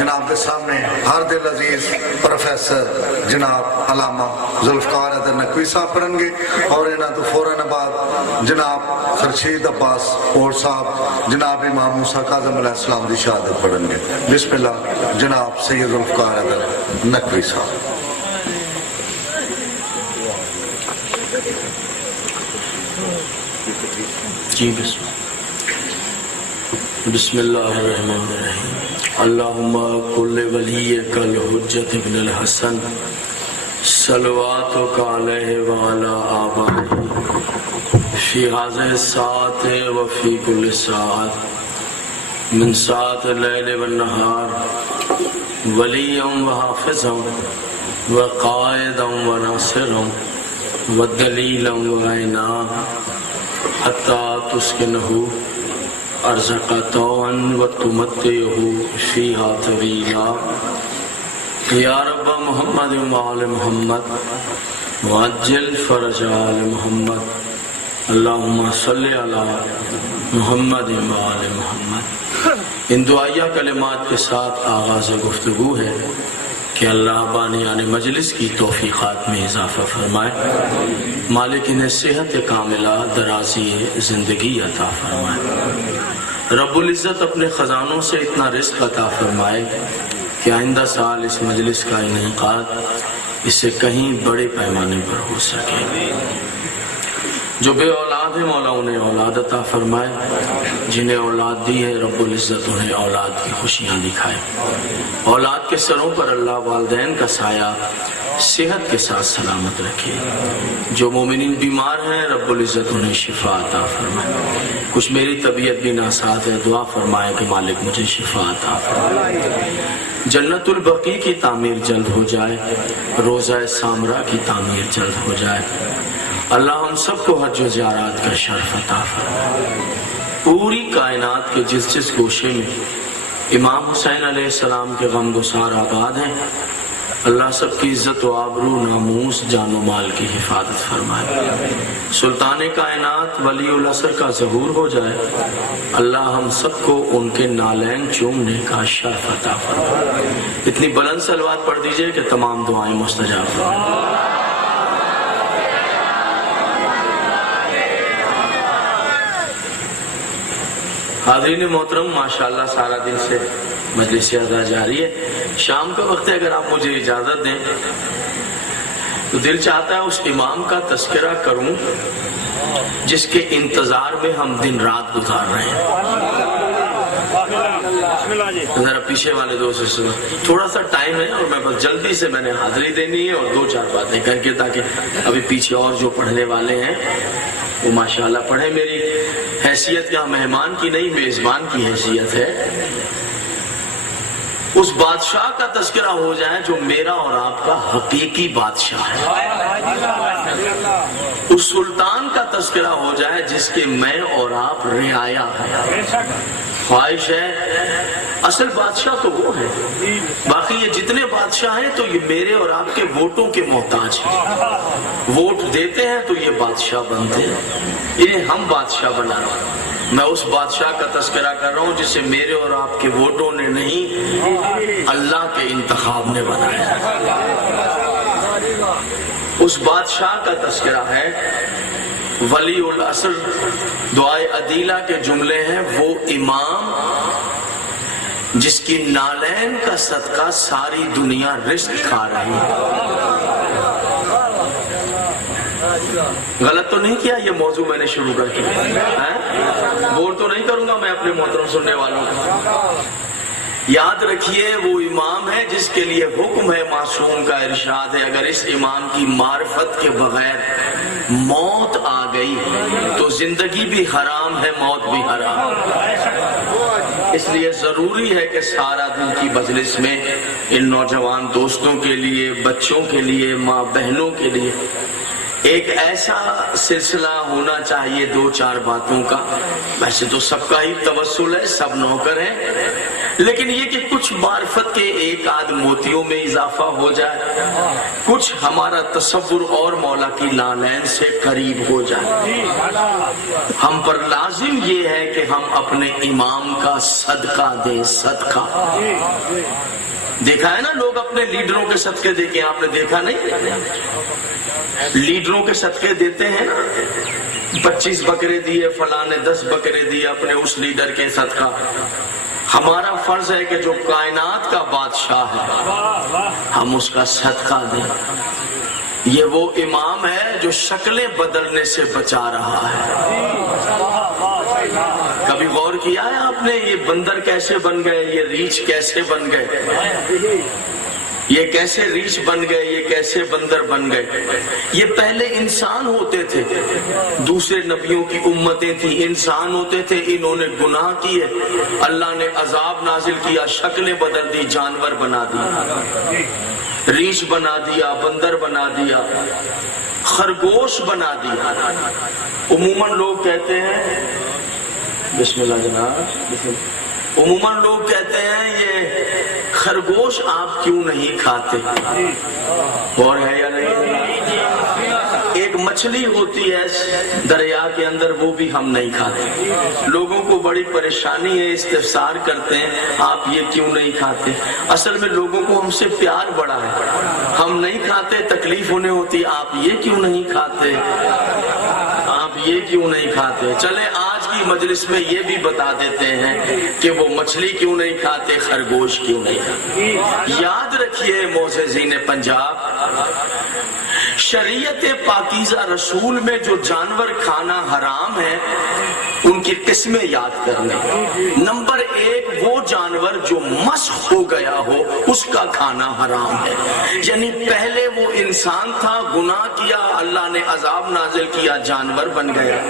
جناب کے سامنے ہر دل عزیز پروفیسر جناب علامہ ذوالفقار حیدر نقوی صاحب پڑھیں گے، اور انہاں تو فوراً بعد جناب خورشید عباس اور صاحب جناب امام موسیٰ کاظم علیہ السلام کی شہادت پڑھیں گے۔ بسم اللہ جناب سید ذوالفقار حیدر نقوی صاحب۔ جی بسم اللہ الرحمن الرحیم۔ اللہم کل ولیک الحجت ابن الحسن صلواتک علیہ وعلی آبائہ فی هذه الساعة وفی کل ساعة من ساعة اللیل والنہار ولیا وحافظا وقائدا وناصرا ودلیلا وعینا حتی تسکنہ ارزق طوعا وتمتعہ فیہا طویلا۔ یا رب محمد وآل محمد وعجل فرج آل محمد اللہم صلی علی محمد وآل محمد۔ ان دعائیہ کلمات کے ساتھ آغاز گفتگو ہے کہ اللہ بانیان مجلس کی توفیقات میں اضافہ فرمائے، مالک انہیں صحت کاملہ درازی زندگی عطا فرمائے، رب العزت اپنے خزانوں سے اتنا رزق عطا فرمائے کہ آئندہ سال اس مجلس کا انعقاد اس سے کہیں بڑے پیمانے پر ہو سکے۔ جو بے اولاد ہیں مولا انہیں اولاد عطا فرمائے، جنہیں اولاد دی ہے رب العزت انہیں اولاد کی خوشیاں دکھائے، اولاد کے سروں پر اللہ والدین کا سایہ صحت کے ساتھ سلامت رکھے، جو مومنین بیمار ہیں رب العزت انہیں شفا عطا فرمائے، کچھ میری طبیعت بھی ناساز ہے دعا فرمائے کہ مالک مجھے شفا عطا فرمائے، جنت البقیع کی تعمیر جلد ہو جائے، روضہ سامرا کی تعمیر جلد ہو جائے، اللہ ہم سب کو حج و زیارات کا شرف عطا فرمائے، پوری کائنات کے جس جس گوشے میں امام حسین علیہ السلام کے غم گسار آباد ہیں اللہ سب کی عزت و آبرو ناموس جان و مال کی حفاظت فرمائے، سلطان کائنات ولی العصر کا ظہور ہو جائے، اللہ ہم سب کو ان کے نالین چومنے کا شرف عطا فرمائے۔ اتنی بلند صلوات پڑھ دیجئے کہ تمام دعائیں مستجاب فرمائے۔ حاضرین محترم، ماشاءاللہ سارا دن سے مجلس اعزاز جاری ہے، شام کا وقت ہے، اگر آپ مجھے اجازت دیں تو دل چاہتا ہے اس امام کا تذکرہ کروں جس کے انتظار میں ہم دن رات گزار رہے ہیں۔ ذرا پیچھے والے دوست سے سنو، تھوڑا سا ٹائم ہے اور میں بس جلدی سے میں نے حاضری دینی ہے اور دو چار باتیں کر کے، تاکہ ابھی پیچھے اور جو پڑھنے والے ہیں وہ ماشاءاللہ پڑھیں۔ میری حیثیت یہاں مہمان کی نہیں میزبان کی حیثیت ہے، اس بادشاہ کا تذکرہ ہو جائے جو میرا اور آپ کا حقیقی بادشاہ ہے، اس سلطان کا تذکرہ ہو جائے جس کے میں اور آپ رعایا ہیں۔ خواہش ہے اصل بادشاہ تو وہ ہے، باقی یہ جتنے بادشاہ ہیں تو یہ میرے اور آپ کے ووٹوں کے محتاج ہیں، ووٹ دیتے ہیں تو یہ بادشاہ بنتے ہیں، انہیں ہم بادشاہ بنا رہے ہیں۔ میں اس بادشاہ کا تذکرہ کر رہا ہوں جسے میرے اور آپ کے ووٹوں نے نہیں اللہ کے انتخاب نے بنایا۔ اس بادشاہ کا تذکرہ ہے ولی العصر، دعائے عدیلہ کے جملے ہیں، وہ امام جس کی نالین کا صدقہ ساری دنیا رزق کھا رہی ہے۔ غلط تو نہیں کیا یہ موضوع میں نے شروع کر کے؟ بور تو نہیں کروں گا میں اپنے محترم سننے والوں کو؟ یاد رکھیے وہ امام ہے جس کے لیے حکم ہے، معصوم کا ارشاد ہے، اگر اس امام کی معرفت کے بغیر موت آ گئی تو زندگی بھی حرام ہے، موت بھی حرام۔ اس لیے ضروری ہے کہ سارا دن کی مجلس میں ان نوجوان دوستوں کے لیے، بچوں کے لیے، ماں بہنوں کے لیے ایک ایسا سلسلہ ہونا چاہیے دو چار باتوں کا۔ ویسے تو سب کا ہی توسل ہے، سب نوکر ہیں، لیکن یہ کہ کچھ معرفت کے ایک آدھ موتیوں میں اضافہ ہو جائے، کچھ ہمارا تصور اور مولا کی لالین سے قریب ہو جائے، ہم پر لازم یہ ہے کہ ہم اپنے امام کا صدقہ دیں۔ صدقہ دیکھا ہے نا، لوگ اپنے لیڈروں کے صدقے دے کے، آپ نے دیکھا نہیں؟ لیڈروں کے صدقے دیتے ہیں، 25 بکرے دیے فلاں نے، 10 بکرے دیے اپنے اس لیڈر کے صدقہ۔ ہمارا فرض ہے کہ جو کائنات کا بادشاہ ہے ہم اس کا صدقہ دیں۔ یہ وہ امام ہے جو شکلیں بدلنے سے بچا رہا ہے۔ کبھی غور کیا ہے آپ نے یہ بندر کیسے بن گئے، یہ ریچھ کیسے بن گئے، یہ کیسے ریچھ بن گئے، یہ کیسے بندر بن گئے؟ یہ پہلے انسان ہوتے تھے، دوسرے نبیوں کی امتیں تھیں، انسان ہوتے تھے، انہوں نے گناہ کیے، اللہ نے عذاب نازل کیا، شکلیں بدل دی، جانور بنا دی، ریچھ بنا دیا، بندر بنا دیا، خرگوش بنا دیا۔ عموماً لوگ کہتے ہیں، بسم اللہ جناب، عموماً لوگ کہتے ہیں یہ خرگوش آپ کیوں نہیں کھاتے؟ اور ہے یا نہیں؟ ایک مچھلی ہوتی ہے دریا کے اندر، وہ بھی ہم نہیں کھاتے۔ لوگوں کو بڑی پریشانی ہے، استفسار کرتے ہیں آپ یہ کیوں نہیں کھاتے؟ اصل میں لوگوں کو ہم سے پیار بڑا ہے، ہم نہیں کھاتے، تکلیف انہیں ہوتی آپ یہ کیوں نہیں کھاتے، آپ یہ کیوں نہیں کھاتے۔ چلے آج کی مجلس میں یہ بھی بتا دیتے ہیں کہ وہ مچھلی کیوں نہیں کھاتے، خرگوش کیوں نہیں کھاتے۔ یاد رکھیے معززین پنجاب، شریعت پاکیزہ رسول میں جو جانور کھانا حرام ہے ان کی قسمیں یاد کر لیں۔ نمبر 1، وہ جانور جو مسخ ہو گیا ہو اس کا کھانا حرام ہے، یعنی پہلے وہ انسان تھا، گناہ کیا، اللہ نے عذاب نازل کیا، جانور بن گیا،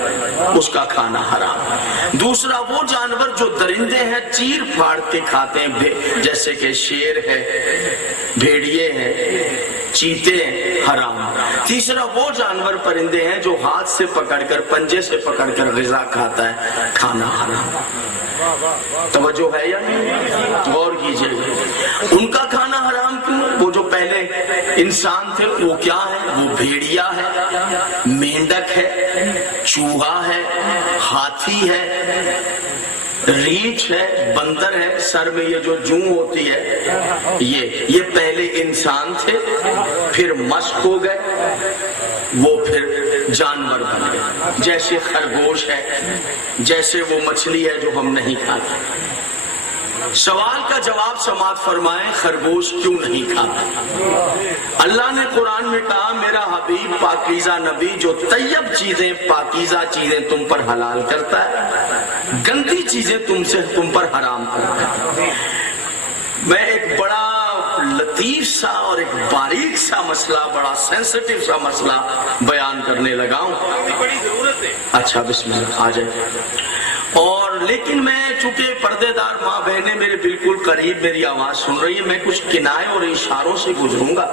اس کا کھانا حرام ہے۔ دوسرا وہ جانور جو درندے ہیں، چیر پھاڑ کے کھاتے ہیں، جیسے کہ شیر ہے، بھیڑیے ہیں، چیتے ہیں، حرام۔ تیسرا وہ جانور پرندے ہیں جو ہاتھ سے پکڑ کر، پنجے سے پکڑ کر غذا کھاتا ہے، کھانا حرام۔ توجہ ہے یا نہیں؟ غور کیجئے، ان کا کھانا حرام کیوں؟ وہ جو پہلے انسان تھے وہ کیا ہے؟ وہ بھیڑیا ہے، مینڈک ہے، چوہا ہے، ہاتھی ہے، ریچھ ہے، بندر ہے، سر میں یہ جو جوں ہوتی ہے، یہ پہلے انسان تھے، پھر مشق ہو گئے، وہ پھر جانور بن گئے، جیسے خرگوش ہے، جیسے وہ مچھلی ہے جو ہم نہیں کھاتے۔ سوال کا جواب سماعت فرمائیں، خرگوش کیوں نہیں کھاتا؟ اللہ نے قرآن میں کہا میرا حبیب پاکیزہ نبی جو طیب چیزیں، پاکیزہ چیزیں تم پر حلال کرتا ہے، گندی چیزیں تم پر حرام کرتا ہے۔ میں ایک بڑا لطیف سا اور ایک باریک سا مسئلہ، بڑا سینسٹیو سا مسئلہ بیان کرنے لگا ہوں۔ اچھا بسم اللہ، آ جائے۔ اور لیکن میں چونکہ پردے دار ماں بہنیں میرے بالکل قریب میری آواز سن رہی ہے، میں کچھ کنائے اور اشاروں سے گزروں گا،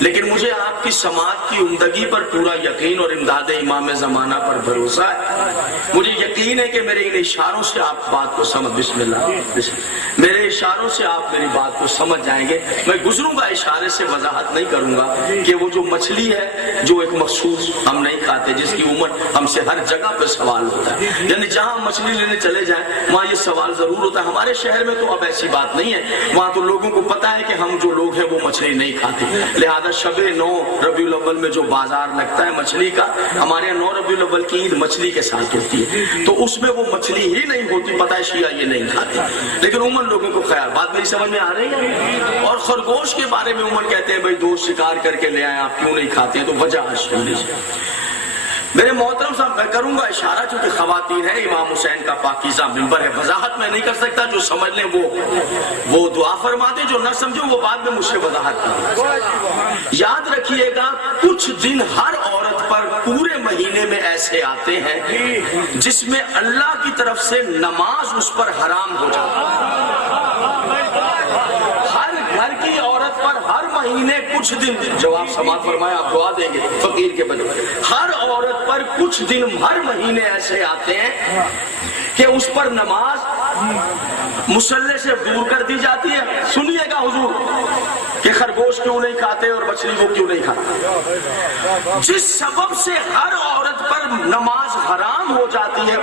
لیکن مجھے آپ کی سماعت کی عمدگی پر پورا یقین اور امداد امام زمانہ پر بھروسہ ہے۔ مجھے یقین ہے کہ میرے ان اشاروں سے آپ بات کو سمجھ، بسم اللہ، میرے اشاروں سے آپ میری بات کو سمجھ جائیں گے۔ میں گزروں گا اشارے سے، وضاحت نہیں کروں گا کہ وہ جو مچھلی ہے جو ایک مخصوص ہم نہیں کھاتے، جس کی عمر ہم سے ہر جگہ پہ سوال ہوتا ہے، یعنی جہاں مچھلی لینے چلے جائیں وہاں یہ سوال ضرور ہوتا ہے۔ ہمارے شہر میں تو اب ایسی بات نہیں ہے، وہاں تو لوگوں کو پتا ہے کہ ہم جو لوگ ہیں وہ مچھلی نہیں کھاتے، لہذا شب 9 ربیع الاول میں جو بازار لگتا ہے مچھلی کا، ہمارے یہاں 9 ربیع الاول کی عید مچھلی کے ساتھ ہوتی ہے، تو اس میں وہ مچھلی ہی نہیں ہوتی، پتہ ہے شیعہ یہ نہیں کھاتے، لیکن عموماً لوگوں کو خیال، بات میری سمجھ میں آ رہی ہے۔ اور خرگوش کے بارے میں عموماً کہتے ہیں بھائی دوست شکار کر کے لے آئے، آپ کیوں نہیں کھاتے ہیں؟ تو وجہ سن لیجیے میرے محترم صاحب، میں کروں گا اشارہ چونکہ خواتین ہیں، امام حسین کا پاکیزہ منبر ہے، وضاحت میں نہیں کر سکتا، جو سمجھ لیں وہ دعا فرما دیں، جو نہ سمجھیں وہ بعد میں مجھ سے وضاحت کریں۔ یاد رکھیے گا کچھ دن ہر عورت پر پورے مہینے میں ایسے آتے ہیں جس میں اللہ کی طرف سے نماز اس پر حرام ہو جاتی ہے۔ ہر گھر کی عورت پر ہر مہینے کچھ دن، جواب سماعت فرمایا آپ دعا دیں گے فقیر کے بجائے، ہر عورت پر کچھ دن ہر مہینے ایسے آتے ہیں کہ اس پر نماز مصلی سے دور کر دی جاتی ہے. سنیے گا حضور کہ خرگوش کیوں نہیں کھاتے اور مچھلی کو کیوں نہیں کھاتے، جس سبب سے ہر عورت پر نماز حرام ہو جاتی ہے